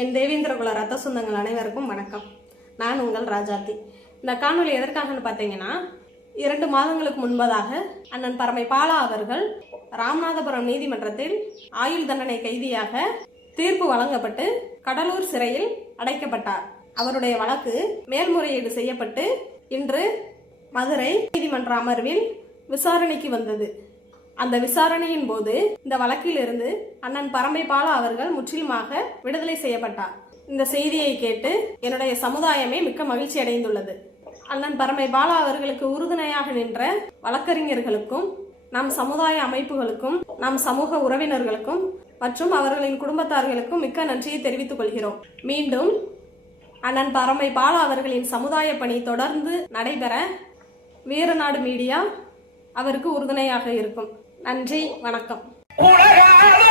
என் தேவேந்திரகுல ரத்த சொந்தங்கள் அனைவருக்கும் வணக்கம். நான் உங்கள் ராஜாத்தி. இந்த காணொளி எதற்காகன்னு பார்த்தீங்கன்னா இரண்டு மாதங்களுக்கு முன்பதாக அண்ணன் பரமை பாலா அவர்கள் ராமநாதபுரம் நீதிமன்றத்தில் ஆயுள் தண்டனை கைதியாக தீர்ப்பு வழங்கப்பட்டு கடலூர் சிறையில் அடைக்கப்பட்டார். அவருடைய வழக்கு மேல்முறையீடு செய்யப்பட்டு இன்று மதுரை நீதிமன்ற அமர்வில் விசாரணைக்கு வந்தது. அந்த விசாரணையின் போது இந்த வழக்கிலிருந்து அண்ணன் பரம்பை பாலா அவர்கள் முற்றிலுமாக விடுதலை செய்யப்பட்டார். இந்த செய்தியை கேட்டு என்னுடைய சமுதாயமே மிக்க மகிழ்ச்சி அடைந்துள்ளது. அண்ணன் பரம்பை பாலா அவர்களுக்கு உறுதுணையாக நின்ற வழக்கறிஞர்களுக்கும் நம் சமுதாய அமைப்புகளுக்கும் நம் சமூக உறவினர்களுக்கும் மற்றும் அவர்களின் குடும்பத்தார்களுக்கும் மிக்க நன்றியை தெரிவித்துக் கொள்கிறோம். மீண்டும் அண்ணன் பரம்பை பாலா அவர்களின் சமுதாய பணி தொடர்ந்து நடைபெற வீரநாடு மீடியா அவருக்கு உறுதுணையாக இருக்கும். நன்றி வணக்கம். உலகாலும்